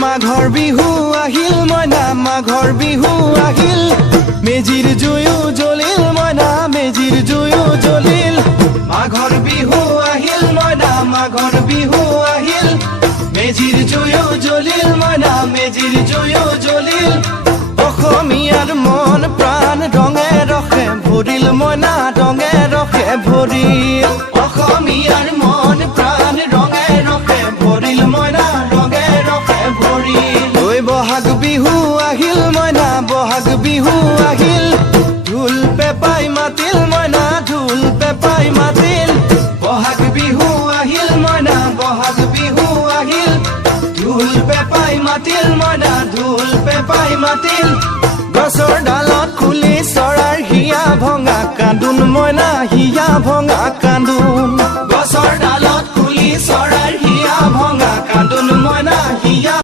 মাঘৰ বিহু আহিল মইনা মাঘৰ বিহু আহিল মেজিৰ জুয়ো জ্বলিল মইনা মেজিৰ জুয়ো জ্বলিল মাঘৰ বিহু আহিল মইনা মাঘৰ বিহু আহিল মেজিৰ জুয়ো জ্বলিল মইনা মেজিৰ জুয়ো জ্বলিল অসমীয়াৰ মন প্ৰাণ ৰঙে ৰসে ভৰিল মইনা ৰঙে ৰসে ভৰিল অসমীয়াৰ মন প্ৰাণ ৰঙে ৰসে ভৰিল মইনা ৰঙে ৰসে ভৰিল ঐ বহাগ বিহু আহিল মইনা বহাগ বিহু আহিল ঢোল পেপাই মাতিল মইনা ঢোল পেপাই মাতিল বহাগ বিহু আহিল মইনা বহাগ বিহু আহিল ঢোল পেপাই মাতিল মইনা ঢোল পেপাই মাতিল গছৰ ডালত খুলি চৰাৰ হিয়া ভঙা কান্দোন মইনা হিয়া ভঙা